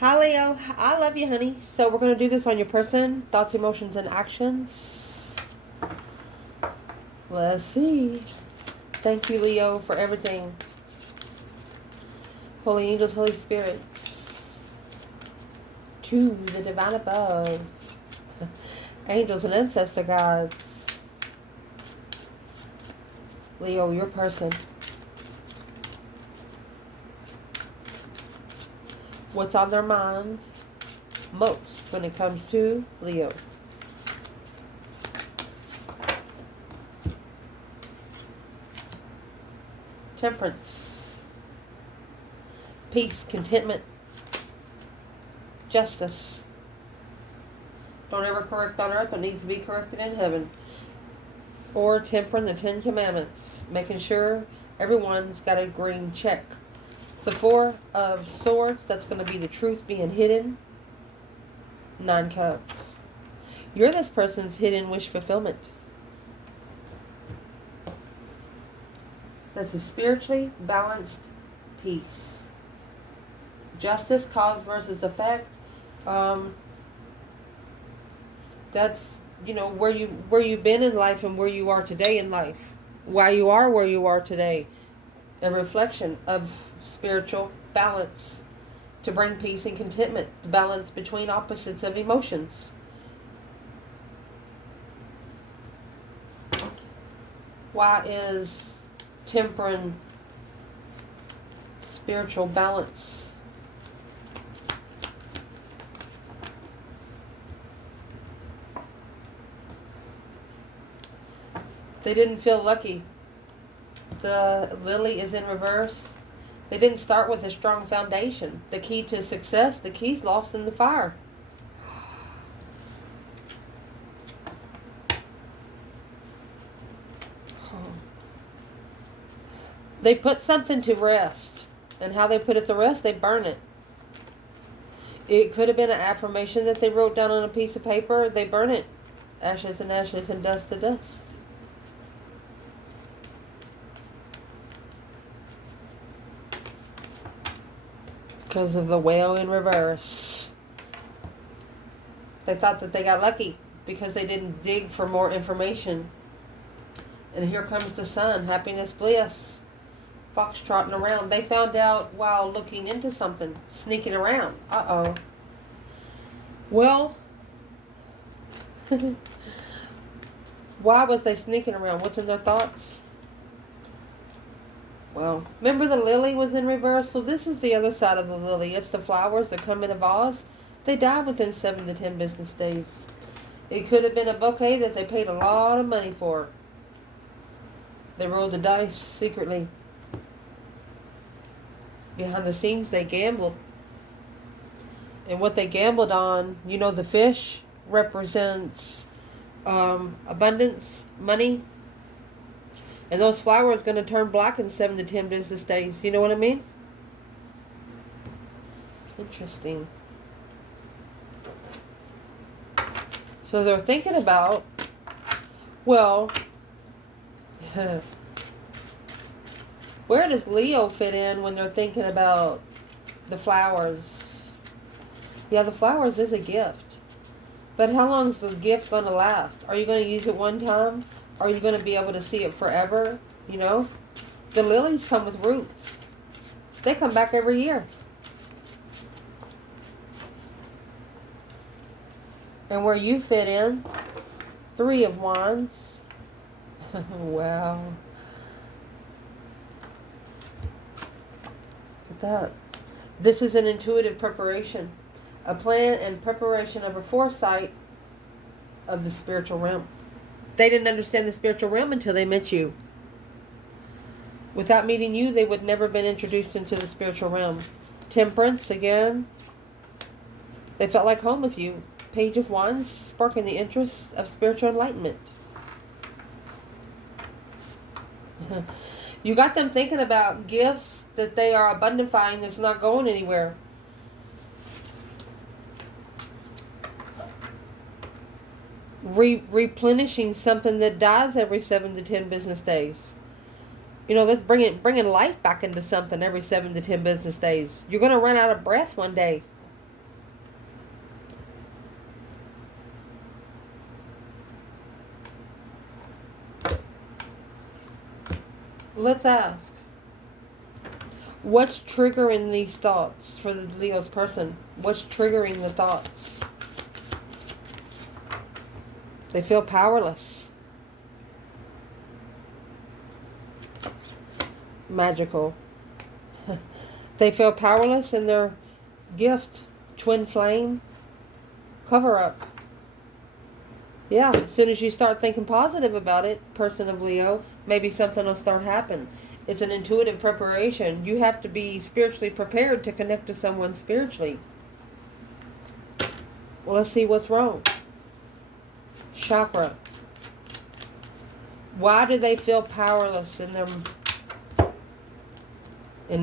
Hi, Leo. I love you, honey. So we're going to do this on your person, thoughts, emotions, and actions. Let's see. Thank you, Leo, for everything. Holy angels, Holy spirits, to the divine above, angels and ancestor gods. Leo, your person. What's on their mind most when it comes to Leo? Temperance, peace, contentment, justice. Don't ever correct on earth what needs to be corrected in heaven. Or tempering the 10 Commandments, making sure everyone's got a green check. The 4 of Swords, that's going to be the truth being hidden. 9 Cups. You're this person's hidden wish fulfillment. That's a spiritually balanced peace. Justice, cause versus effect. That's, where you've been in life and where you are today in life. Why you are where you are today. A reflection of spiritual balance to bring peace and contentment. The balance between opposites of emotions. Why is tempering spiritual balance? They didn't feel lucky. The lily is in reverse. They didn't start with a strong foundation. The key to success, the key's lost in the fire. They put something to rest. And how they put it to rest, they burn it. It could have been an affirmation that they wrote down on a piece of paper. They burn it. Ashes and ashes and dust to dust. Because of the whale in reverse. They thought that they got lucky because they didn't dig for more information. And here comes the sun. Happiness, bliss. Foxtrotting around. They found out while looking into something. Sneaking around. Uh-oh. Well, why was they sneaking around? What's in their thoughts? Well, remember the lily was in reverse? So this is the other side of the lily. It's the flowers that come in a vase. They die within 7 to 10 business days. It could have been a bouquet that they paid a lot of money for. They rolled the dice secretly. Behind the scenes, they gambled. And what they gambled on, the fish represents abundance, money. And those flowers are going to turn black in 7 to 10 business days. You know what I mean? Interesting. So they're thinking about, well, where does Leo fit in when they're thinking about the flowers? Yeah, the flowers is a gift. But how long is the gift going to last? Are you going to use it one time? Are you going to be able to see it forever? The lilies come with roots. They come back every year. And where you fit in, 3 of Wands. Wow. Look at that. This is an intuitive preparation. A plan and preparation of a foresight of the spiritual realm. They didn't understand the spiritual realm until they met you. Without meeting you, they would never have been introduced into the spiritual realm. Temperance, again. They felt like home with you. Page of Wands, sparking the interest of spiritual enlightenment. You got them thinking about gifts that they are abundifying that's not going anywhere. Replenishing something that dies every 7 to 10 business days. Let's bringing life back into something every 7 to 10 business days. You're going to run out of breath one day. Let's ask. What's triggering these thoughts for the Leo's person? What's triggering the thoughts? They feel powerless. Magical. They feel powerless in their gift. Twin flame. Cover up. Yeah, as soon as you start thinking positive about it, person of Leo, maybe something will start happening. It's an intuitive preparation. You have to be spiritually prepared to connect to someone spiritually. Well, let's see what's wrong. Chakra. Why do they feel powerless in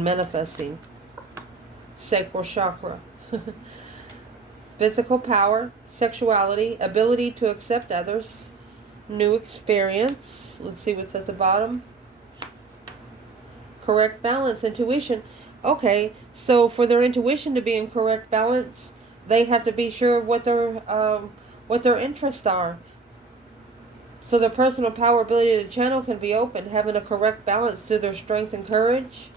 manifesting? Sacral chakra. Physical power, sexuality, ability to accept others, new experience. Let's see what's at the bottom. Correct balance, intuition. Okay, so for their intuition to be in correct balance, they have to be sure of what their interests are. So their personal power, ability to channel can be open, having a correct balance through their strength and courage.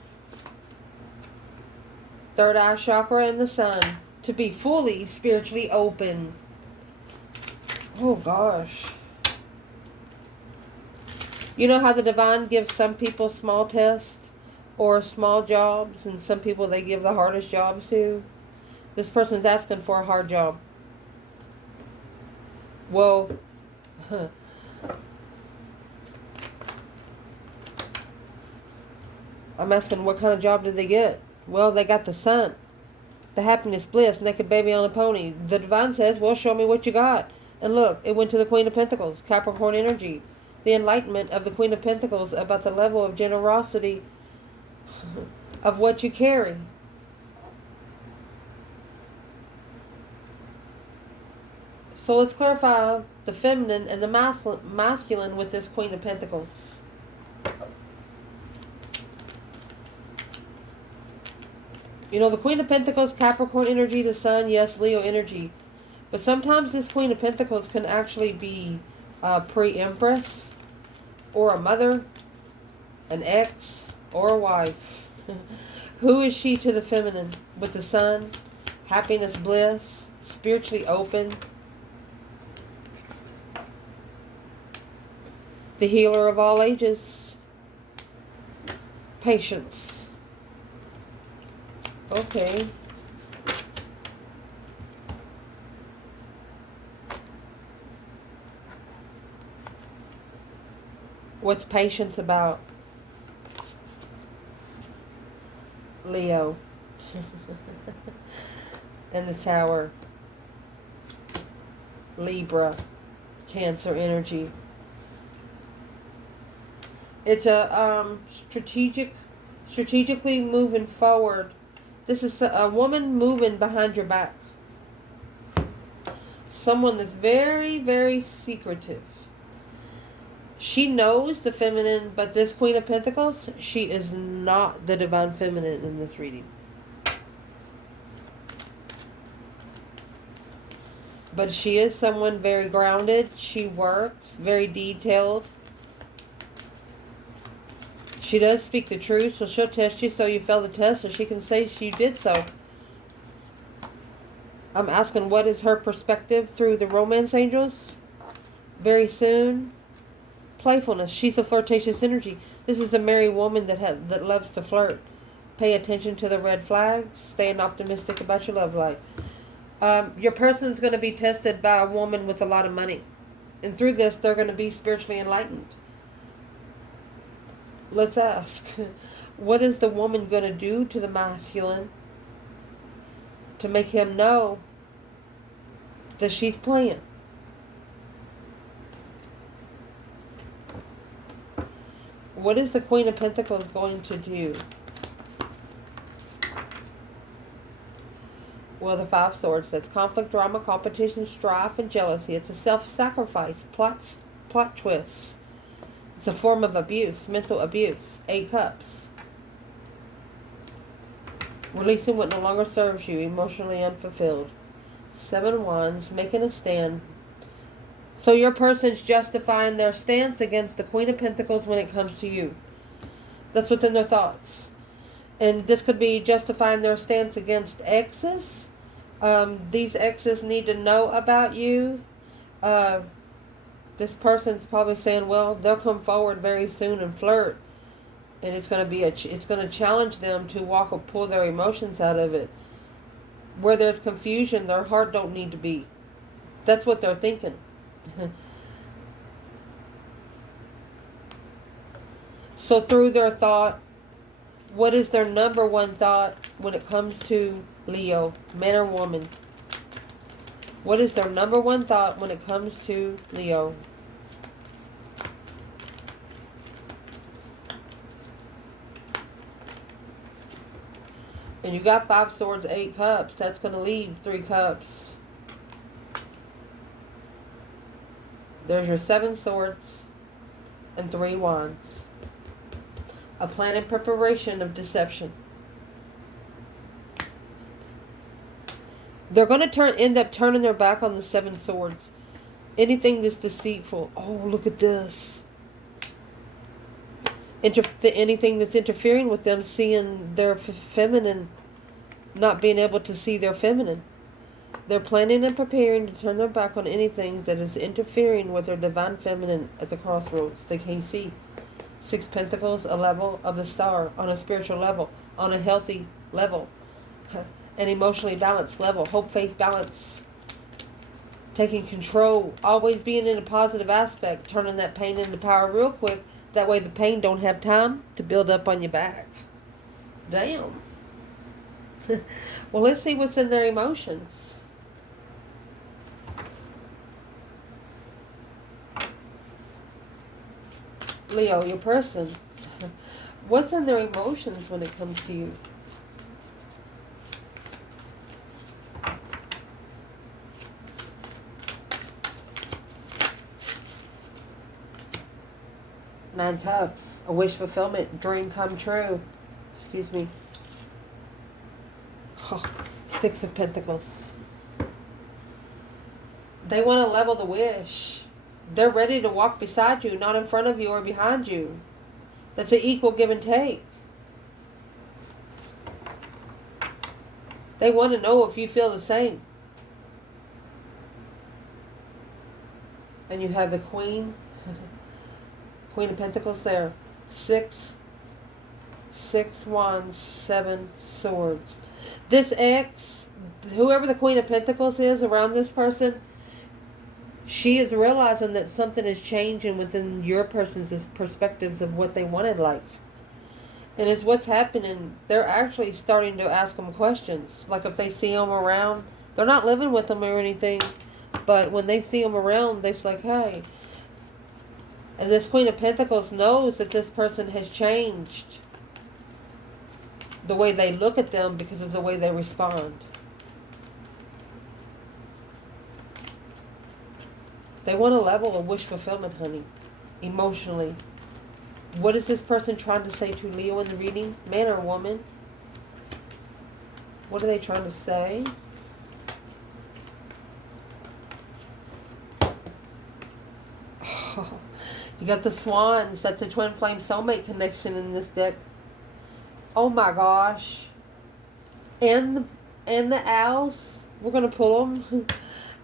Third eye chakra and the sun. To be fully spiritually open. Oh gosh. You know how the divine gives some people small tests or small jobs, and some people they give the hardest jobs to? This person's asking for a hard job. Well, I'm asking what kind of job did they get? Well, they got the sun. The happiness, bliss, naked baby on a pony. The divine says, well, show me what you got. And look, it went to the Queen of Pentacles, Capricorn energy. The enlightenment of the Queen of Pentacles about the level of generosity of what you carry. So let's clarify the feminine and the masculine with this Queen of Pentacles. You know, the Queen of Pentacles, Capricorn energy, the Sun, yes, Leo energy. But sometimes this Queen of Pentacles can actually be a pre-empress, or a mother, an ex, or a wife. Who is she to the feminine? With the Sun, happiness, bliss, spiritually open. The healer of all ages. Patience. Okay. What's patience about? Leo. And the Tower. Libra. Cancer energy. It's a strategically moving forward. This is a woman moving behind your back. Someone that's very, very secretive. She knows the feminine, but this Queen of Pentacles, she is not the divine feminine in this reading. But she is someone very grounded. She works, very detailed. She does speak the truth, so she'll test you so you fail the test, so she can say she did so. I'm asking what is her perspective through the romance angels? Very soon. Playfulness. She's a flirtatious energy. This is a married woman that loves to flirt. Pay attention to the red flags. Staying optimistic about your love life. Your person's going to be tested by a woman with a lot of money. And through this, they're going to be spiritually enlightened. Let's ask, what is the woman going to do to the masculine to make him know that she's playing? What is the Queen of Pentacles going to do? Well, the Five Swords. That's conflict, drama, competition, strife, and jealousy. It's a self-sacrifice, plot twists. It's a form of abuse, mental abuse. 8 Cups. Releasing what no longer serves you, emotionally unfulfilled. 7 Wands, making a stand. So your person's justifying their stance against the Queen of Pentacles when it comes to you. That's what's in their thoughts. And this could be justifying their stance against exes. These exes need to know about you. This person's probably saying, well, they'll come forward very soon and flirt. And it's going to be it's going to challenge them to pull their emotions out of it. Where there's confusion, their heart don't need to be. That's what they're thinking. So through their thought, what is their number one thought when it comes to Leo, man or woman? What is their number one thought when it comes to Leo? And you got 5 swords, 8 cups. That's going to leave 3 cups. There's your 7 swords and 3 wands. A plan and preparation of deception. They're going to end up turning their back on the 7 swords. Anything that's deceitful. Oh, look at this. Anything that's interfering with them seeing their feminine, not being able to see their feminine. They're planning and preparing to turn their back on anything that is interfering with their divine feminine at the crossroads. They can't see. 6 Pentacles, a level of the star, on a spiritual level, on a healthy level, an emotionally balanced level, hope, faith, balance, taking control, always being in a positive aspect, turning that pain into power real quick. That way the pain don't have time to build up on your back. Damn. Well, let's see what's in their emotions. Leo, your person. What's in their emotions when it comes to you? Nine Cups, a wish fulfillment, dream come true. Excuse me. Oh, 6 of Pentacles. They want to level the wish. They're ready to walk beside you, not in front of you or behind you. That's an equal give and take. They want to know if you feel the same. And you have the Queen. Queen of Pentacles there. 6 wands, 7 swords. This ex, whoever the Queen of Pentacles is around this person, she is realizing that something is changing within your person's perspectives of what they want in life. And it's what's happening. They're actually starting to ask them questions. Like if they see them around, they're not living with them or anything, but when they see them around, they're like, hey. And this Queen of Pentacles knows that this person has changed the way they look at them because of the way they respond. They want a level of wish fulfillment, honey. Emotionally. What is this person trying to say to Leo in the reading? Man or woman? What are they trying to say? Oh, you got the swans. That's a twin flame soulmate connection in this deck. Oh my gosh. And the owls. We're going to pull them.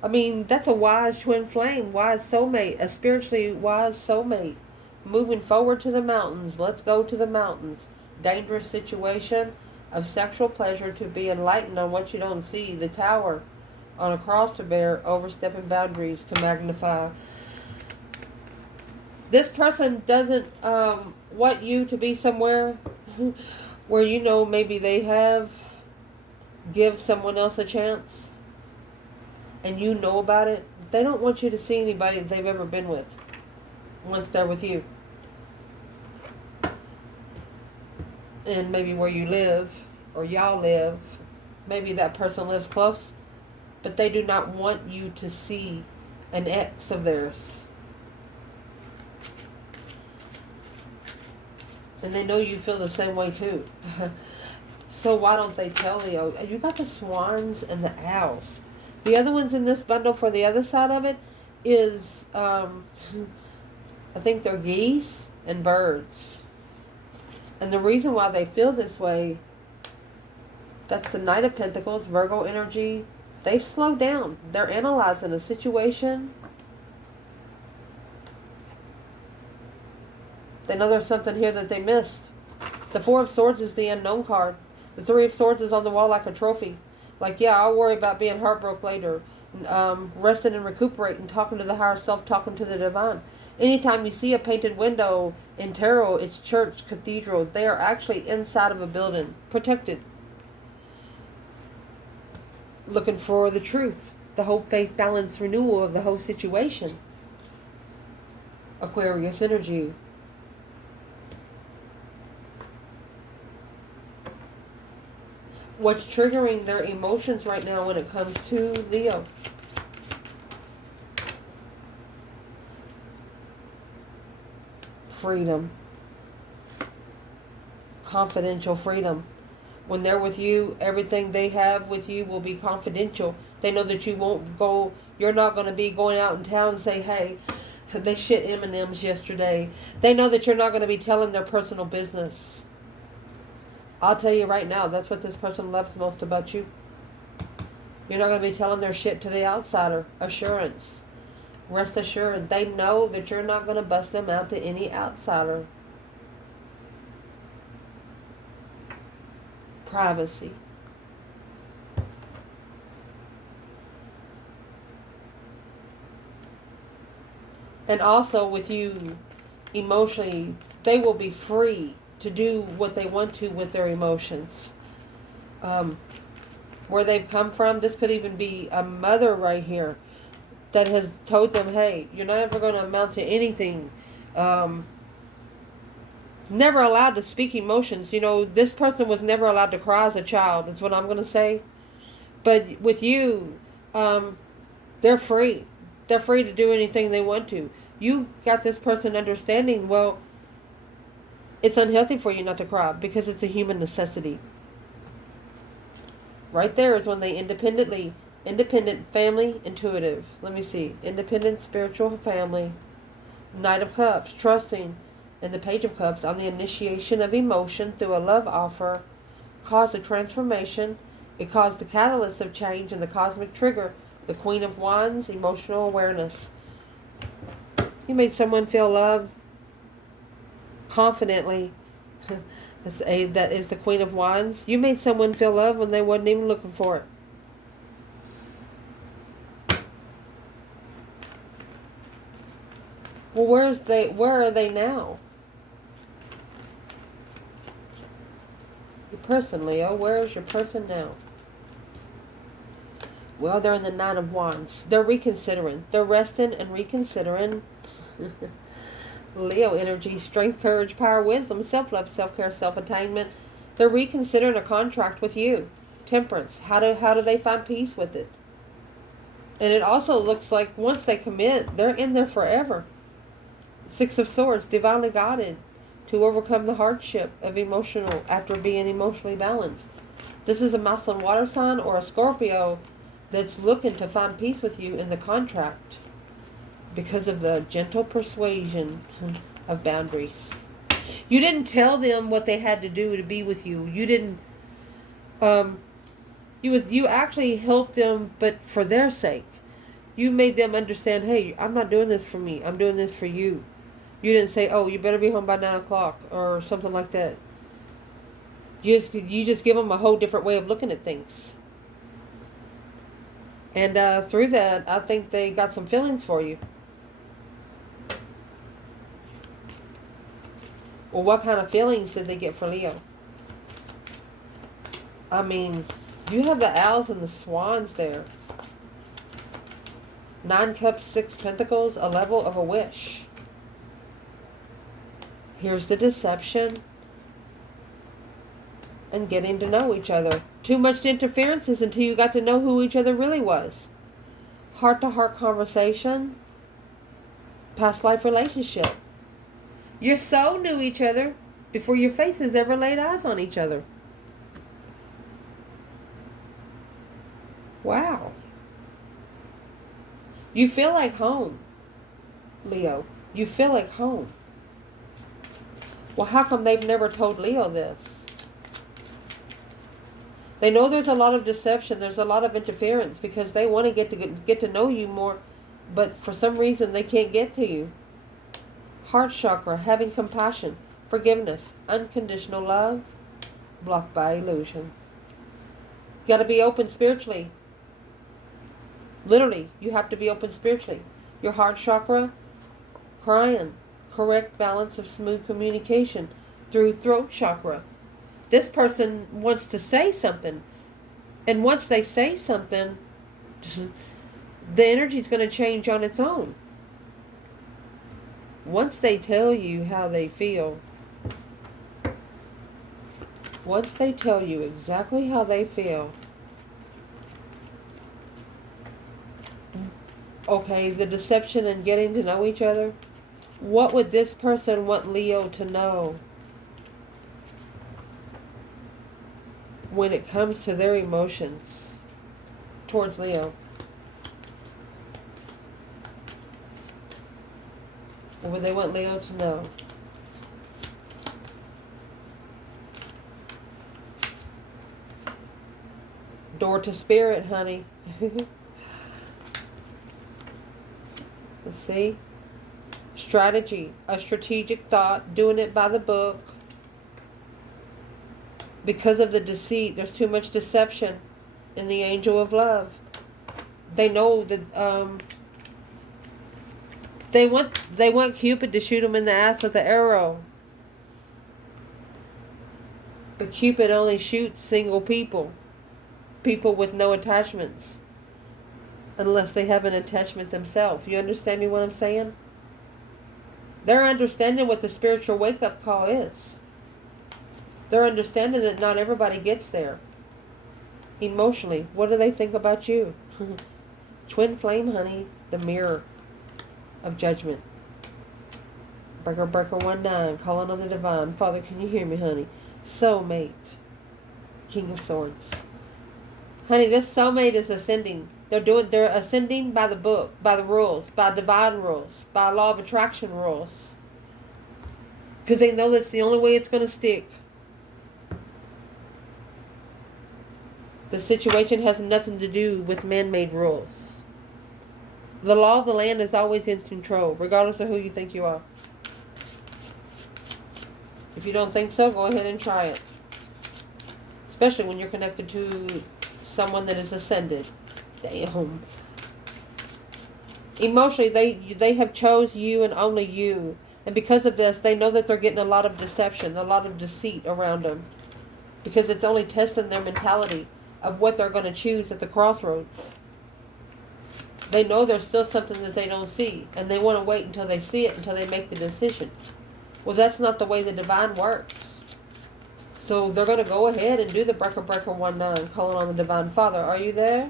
I mean, that's a wise twin flame, wise soulmate, a spiritually wise soulmate. Moving forward to the mountains. Let's go to the mountains. Dangerous situation of sexual pleasure to be enlightened on what you don't see. The Tower on a cross to bear, overstepping boundaries to magnify. This person doesn't want you to be somewhere where you know maybe they have give someone else a chance. And you know about it. They don't want you to see anybody that they've ever been with once they're with you. And maybe where you live, or y'all live, maybe that person lives close, but they do not want you to see an ex of theirs. And they know you feel the same way too. So why don't they tell Leo? You got the swans and the owls. The other ones in this bundle for the other side of it is, I think they're geese and birds. And the reason why they feel this way, that's the Knight of Pentacles, Virgo energy. They've slowed down. They're analyzing a situation. They know there's something here that they missed. The Four of Swords is the unknown card. The Three of Swords is on the wall like a trophy. Like, yeah, I'll worry about being heartbroken later. Resting and recuperating, talking to the higher self, talking to the divine. Anytime you see a painted window in tarot, it's church, cathedral. They are actually inside of a building, protected. Looking for the truth, the hope, faith, balance, renewal of the whole situation. Aquarius energy. What's triggering their emotions right now when it comes to Leo? Freedom. Confidential freedom. When they're with you, everything they have with you will be confidential. They know that you won't go, you're not going to be going out in town and say, hey, they shit M&Ms yesterday. They know that you're not going to be telling their personal business. I'll tell you right now, that's what this person loves most about you. You're not going to be telling their shit to the outsider. Assurance. Rest assured, they know that you're not going to bust them out to any outsider. Privacy. And also with you emotionally, they will be free to do what they want to with their emotions. Where they've come from, this could even be a mother right here that has told them, hey, you're not ever going to amount to anything. Never allowed to speak emotions. You know, this person was never allowed to cry as a child, is what I'm going to say. But with you, they're free. They're free to do anything they want to. You got this person understanding, well, it's unhealthy for you not to cry because it's a human necessity. Right there is when they independent, family, intuitive. Let me see. Independent, spiritual, family. Knight of Cups, trusting. And the Page of Cups, on the initiation of emotion through a love offer, caused a transformation. It caused the catalyst of change and the cosmic trigger. The Queen of Wands, emotional awareness. You made someone feel love confidently. That is the Queen of Wands. You made someone feel love when they wasn't even looking for it. Well, where are they now? Your person, Leo. Where is your person now? Well, they're in the Nine of Wands. They're reconsidering. They're resting and reconsidering. Leo energy, strength, courage, power, wisdom, self-love, self-care, self-attainment. They're reconsidering a contract with you. Temperance. How do they find peace with it? And it also looks like once they commit, they're in there forever. Six of Swords, divinely guided to overcome the hardship of emotional after being emotionally balanced. This is a masculine water sign or a Scorpio that's looking to find peace with you in the contract because of the gentle persuasion of boundaries. You didn't tell them what they had to do to be with you. You didn't you actually helped them, but for their sake. You made them understand, hey, I'm not doing this for me. I'm doing this for you. You didn't say, oh, you better be home by 9 o'clock or something like that. You just give them a whole different way of looking at things. And through that, I think they got some feelings for you. Well, what kind of feelings did they get for Leo? I mean, you have the owls and the swans there. 9 cups, 6 pentacles, a level of a wish. Here's the deception. And getting to know each other. Too much interferences until you got to know who each other really was. Heart-to-heart conversation. Past life relationship. Your soul knew each other before your faces ever laid eyes on each other. Wow. You feel like home, Leo. You feel like home. Well, how come they've never told Leo this? They know there's a lot of deception. There's a lot of interference because they want to get to know you more, but for some reason they can't get to you. Heart chakra, having compassion, forgiveness, unconditional love, blocked by illusion. You got to be open spiritually. Literally, you have to be open spiritually. Your heart chakra, crying, correct balance of smooth communication through throat chakra. This person wants to say something, and once they say something, the energy is going to change on its own. Once they tell you how they feel, once they tell you exactly how they feel, okay, the deception and getting to know each other, what would this person want Leo to know when it comes to their emotions towards Leo? What would they want Leo to know? Door to spirit, honey. Let's see. Strategy, a strategic thought, doing it by the book. Because of the deceit, there's too much deception in the angel of love. They know that they want Cupid to shoot him in the ass with an arrow. But Cupid only shoots single people. People with no attachments. Unless they have an attachment themselves. You understand me what I'm saying? They're understanding what the spiritual wake-up call is. They're understanding that not everybody gets there. Emotionally, what do they think about you? Twin flame, honey, the mirror of judgment. Breaker, breaker, 1-9, calling on the divine. Father, can you hear me, honey? Soulmate, King of Swords. Honey, this soulmate is ascending. They're ascending by the book, by the rules, by divine rules, by law of attraction rules. Because they know that's the only way it's going to stick. The situation has nothing to do with man-made rules. The law of the land is always in control, regardless of who you think you are. If you don't think so, go ahead and try it. Especially when you're connected to someone that is ascended. Damn. Emotionally, they have chose you and only you. And because of this, they know that they're getting a lot of deception, a lot of deceit around them. Because it's only testing their mentality of what they're going to choose at the crossroads. They know there's still something that they don't see. And they want to wait until they see it, until they make the decision. Well, that's not the way the divine works. So they're going to go ahead and do the breaker, breaker, 1-9, calling on the divine Father. Are you there?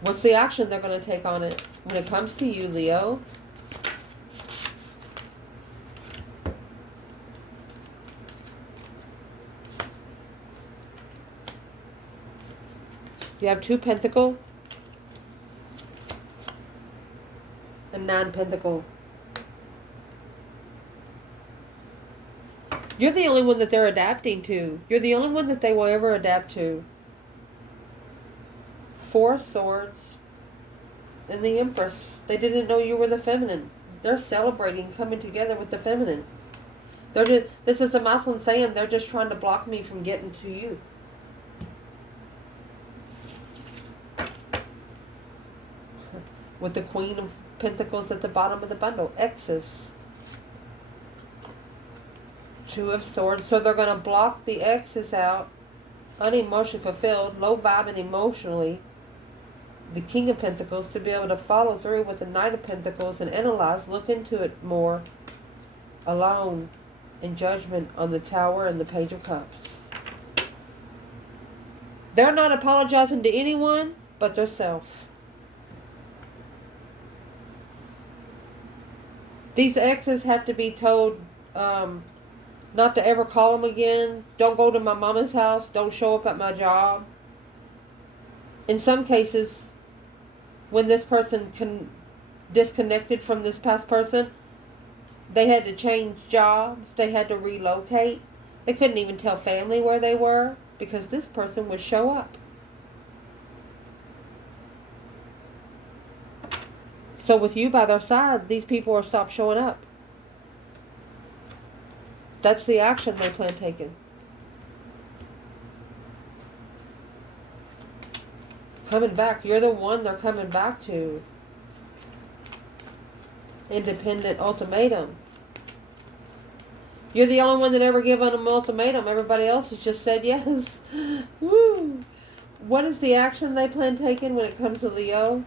What's the action they're going to take on it when it comes to you, Leo? You have 2 Pentacle and 9 Pentacle. You're the only one that they're adapting to. You're the only one that they will ever adapt to. 4 Swords and the Empress. They didn't know you were the feminine. They're celebrating coming together with the feminine. This is a Muslim saying they're just trying to block me from getting to you. With the Queen of Pentacles at the bottom of the bundle. X's. 2 of Swords. So they're going to block the X's out. Unemotionally fulfilled. Low vibing emotionally. The King of Pentacles to be able to follow through with the Knight of Pentacles and analyze, look into it more alone in judgment on the Tower and the Page of Cups. They're not apologizing to anyone but themselves. These exes have to be told not to ever call them again. Don't go to my mama's house. Don't show up at my job. In some cases, when this person disconnected from this past person, They had to change jobs. They had to relocate. They couldn't even tell family where they were because this person would show up. So with you by their side, these people are stopped showing up. That's the action they plan taking. Coming back. You're the one they're coming back to. Independent ultimatum. You're the only one that ever gave them an ultimatum. Everybody else has just said yes. Woo! What is the action they plan taking when it comes to Leo?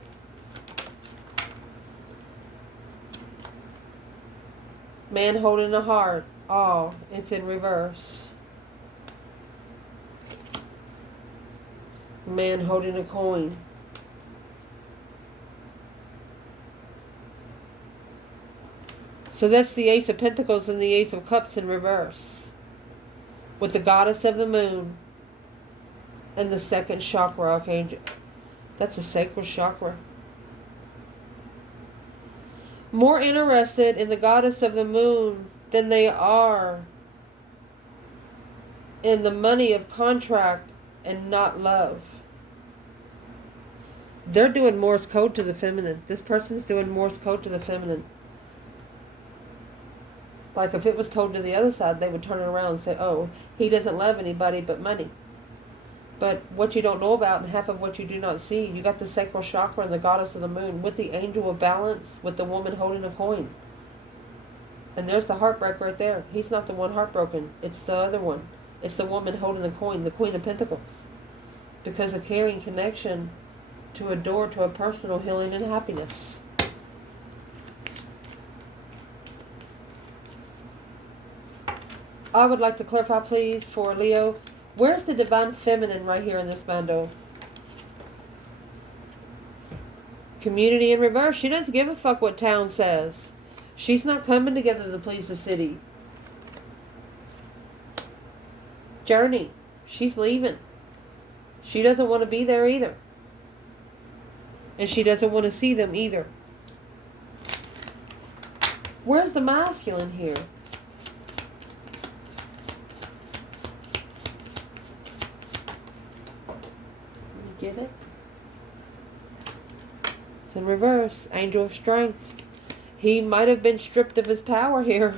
Man holding a heart. Oh, it's in reverse. Man holding a coin. So that's the Ace of Pentacles and the Ace of Cups in reverse. With the Goddess of the Moon and the second chakra archangel. That's a sacral chakra. More interested in the Goddess of the Moon than they are in the money of contract and not love. They're doing Morse code to the feminine. This person's doing Morse code to the feminine. Like if it was told to the other side, they would turn it around and say, oh, he doesn't love anybody but money. But what you don't know about and half of what you do not see, you got the sacral chakra and the Goddess of the Moon with the Angel of Balance, with the woman holding a coin. And there's the heartbreak right there. He's not the one heartbroken. It's the other one. It's the woman holding the coin, the Queen of Pentacles. Because of carrying connection to a door to a personal healing and happiness. I would like to clarify, please, for Leo. Where's the Divine Feminine right here in this bundle? Community in reverse. She doesn't give a fuck what town says. She's not coming together to please the city. Journey. She's leaving. She doesn't want to be there either. And she doesn't want to see them either. Where's the masculine here? You get it? It's in reverse. Angel of Strength. He might have been stripped of his power here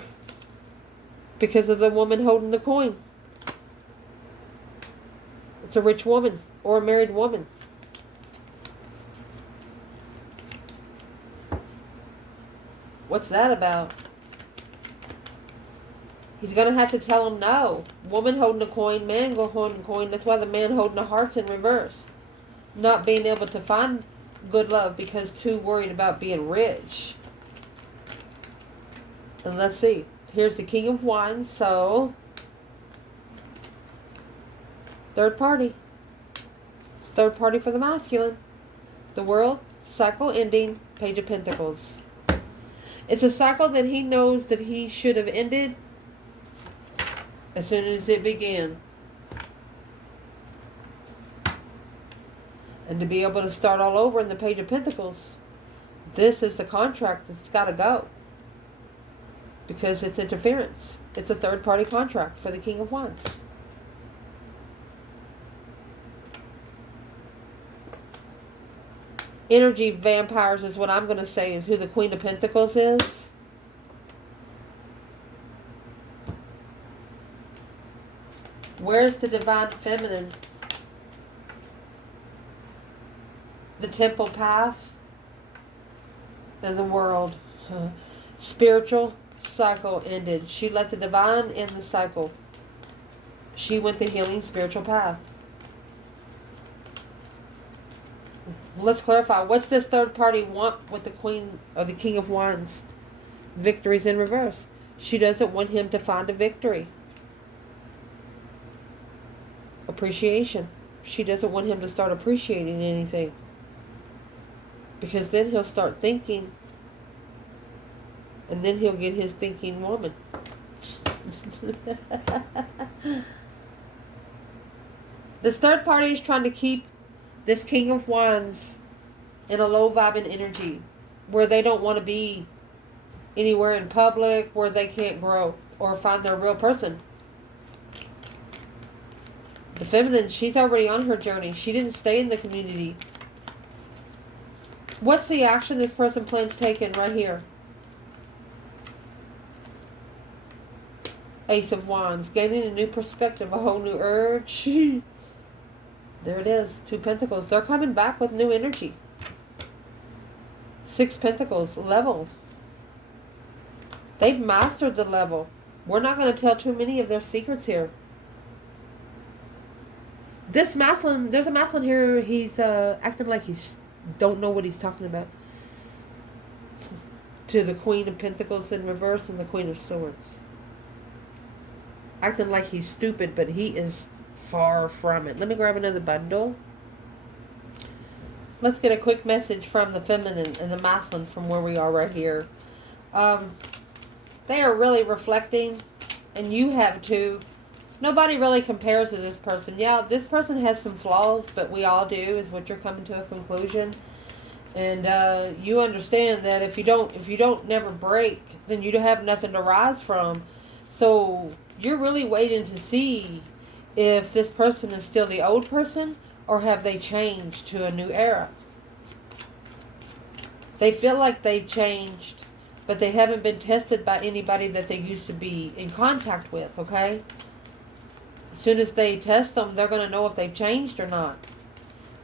because of the woman holding the coin. It's a rich woman or a married woman. What's that about? He's going to have to tell him no. Woman holding a coin, man holding a coin. That's why the man holding the heart's in reverse. Not being able to find good love because too worried about being rich. And let's see. Here's the King of Wands. So, third party. It's third party for the masculine. The World, cycle ending, Page of Pentacles. It's a cycle that he knows that he should have ended as soon as it began. And to be able to start all over in the Page of Pentacles, this is the contract that's got to go. Because it's interference. It's a third party contract for the King of Wands. Energy vampires is what I'm going to say is who the Queen of Pentacles is. Where's the Divine Feminine? The Temple Path and the World. Spiritual cycle ended. She let the divine end the cycle. She went the healing spiritual path. Let's clarify. What's this third party want with the Queen or the King of Wands? Victory's in reverse. She doesn't want him to find a victory. Appreciation. She doesn't want him to start appreciating anything. Because then he'll start thinking. And then he'll get his thinking woman. This third party is trying to keep this King of Wands in a low vibing energy where they don't want to be anywhere in public where they can't grow or find their real person. The feminine, she's already on her journey. She didn't stay in the community. What's the action this person plans taking right here? Ace of Wands. Gaining a new perspective, a whole new urge. There it is. 2 Pentacles. They're coming back with new energy. 6 Pentacles. Level. They've mastered the level. We're not going to tell too many of their secrets here. This masculine, there's a masculine here, he's acting like he's don't know what he's talking about. To the Queen of Pentacles in reverse and the Queen of Swords. Acting like he's stupid, but he is far from it. Let me grab another bundle. Let's get a quick message from the feminine and the masculine from where we are right here. They are really reflecting, and you have too. Nobody really compares to this person. Yeah, this person has some flaws, but we all do, is what you're coming to a conclusion. And you understand that if you don't never break, then you don't have nothing to rise from. So you're really waiting to see if this person is still the old person or have they changed to a new era. They feel like they've changed, but they haven't been tested by anybody that they used to be in contact with, okay? As soon as they test them, they're going to know if they've changed or not.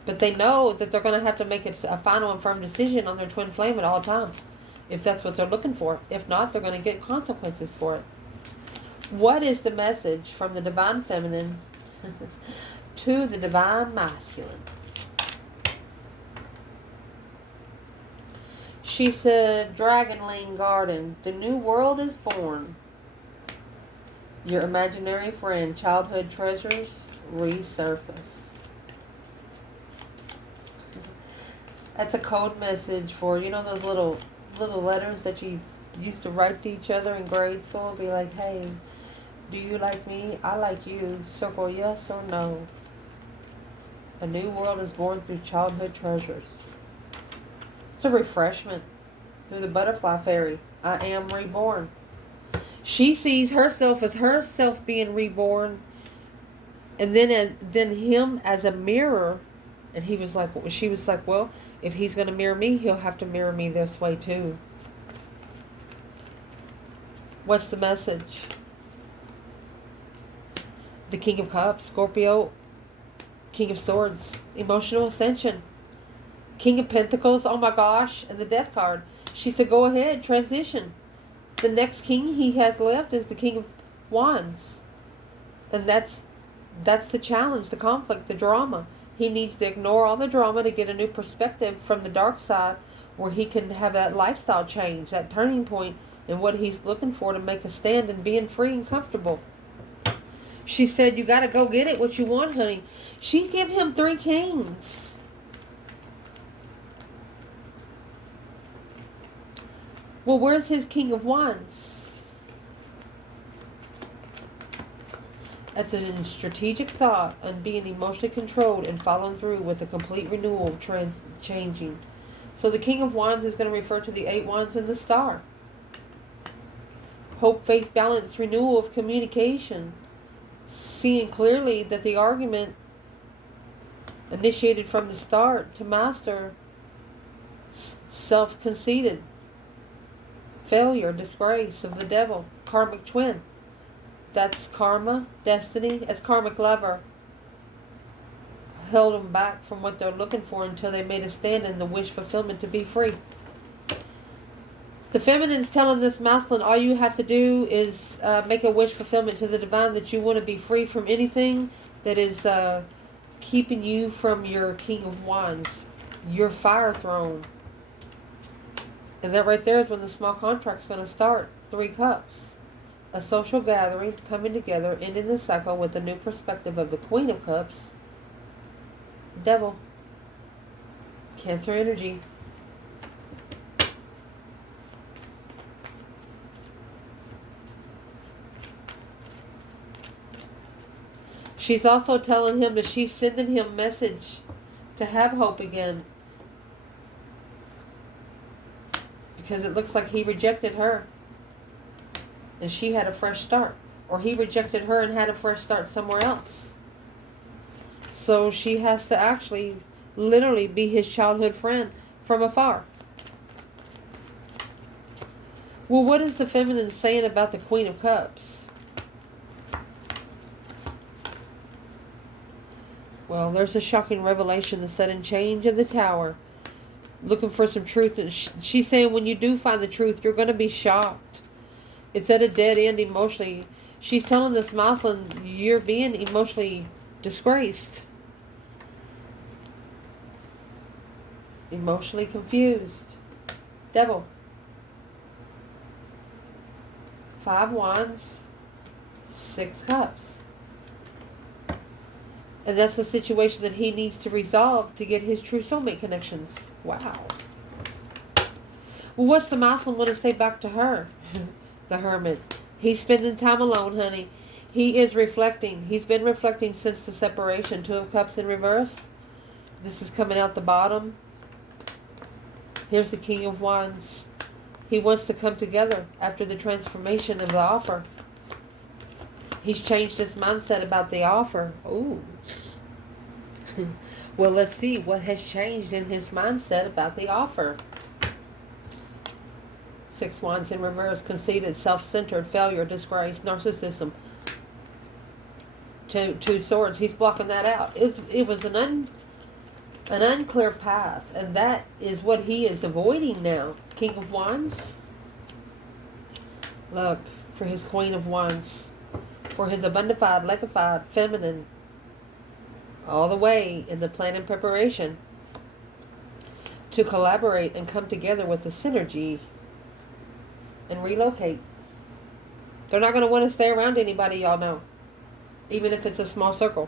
But they know that they're going to have to make a final and firm decision on their twin flame at all times, if that's what they're looking for. If not, they're going to get consequences for it. What is the message from the Divine Feminine to the Divine Masculine? She said, Dragonling Garden, the new world is born. Your imaginary friend, childhood treasures, resurface. That's a code message for, you know, those little letters that you used to write to each other in grade school? Be like, hey, do you like me? I like you. Circle yes or no. A new world is born through childhood treasures. It's a refreshment through the butterfly fairy. I am reborn. She sees herself as herself being reborn, and then him as a mirror. And he was like, she was like, well, if he's going to mirror me, he'll have to mirror me this way too. What's the message? The King of Cups, Scorpio, King of Swords, emotional ascension, King of Pentacles, oh my gosh, and the Death card. She said, go ahead, transition. The next king he has left is the King of Wands. And that's the challenge, the conflict, the drama. He needs to ignore all the drama to get a new perspective from the dark side where he can have that lifestyle change, that turning point in what he's looking for to make a stand and being free and comfortable. She said, you got to go get it, what you want, honey. She gave him 3 kings. Well, where's his King of Wands? That's a strategic thought on being emotionally controlled and following through with a complete renewal of changing. So the King of Wands is going to refer to the 8 wands and the star. Hope, faith, balance, renewal of communication. Seeing clearly that the argument initiated from the start to master self-conceited. Failure, disgrace of the devil, karmic twin. That's karma, destiny, as karmic lover. Held them back from what they're looking for until they made a stand in the wish fulfillment to be free. The feminine's telling this masculine, all you have to do is make a wish fulfillment to the divine that you want to be free from anything that is keeping you from your King of Wands, your fire throne. And that right there is when the small contract's going to start. 3 cups. A social gathering, coming together, ending the cycle with a new perspective of the Queen of Cups. Devil. Cancer energy. She's also telling him that she's sending him a message to have hope again. Because it looks like he rejected her. And she had a fresh start. Or he rejected her and had a fresh start somewhere else. So she has to actually literally be his childhood friend from afar. Well, what is the feminine saying about the Queen of Cups? Well, there's a shocking revelation, the sudden change of the Tower. Looking for some truth. And she's saying when you do find the truth, you're going to be shocked. It's at a dead end emotionally. She's telling this Moslem, you're being emotionally disgraced. Emotionally confused. Devil. 5 Wands. 6 Cups. And that's the situation that he needs to resolve to get his true soulmate connections. Wow. Well, what's the Moslem want to say back to her? The Hermit. He's spending time alone, honey. He is reflecting. He's been reflecting since the separation. 2 of Cups in reverse. This is coming out the bottom. Here's the King of Wands. He wants to come together after the transformation of the offer. He's changed his mindset about the offer. Ooh. Well, let's see what has changed in his mindset about the offer. 6 Wands in reverse. Conceited, self-centered, failure, disgrace, narcissism. 2 Swords. He's blocking that out. It was an unclear path, and that is what he is avoiding now. King of Wands. Look for his Queen of Wands. For his abundified, legified, feminine. All the way in the plan and preparation to collaborate and come together with a synergy and relocate. They're not going to want to stay around anybody, y'all know. Even if it's a small circle.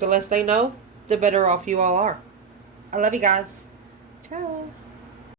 The less they know, the better off you all are. I love you guys. Ciao.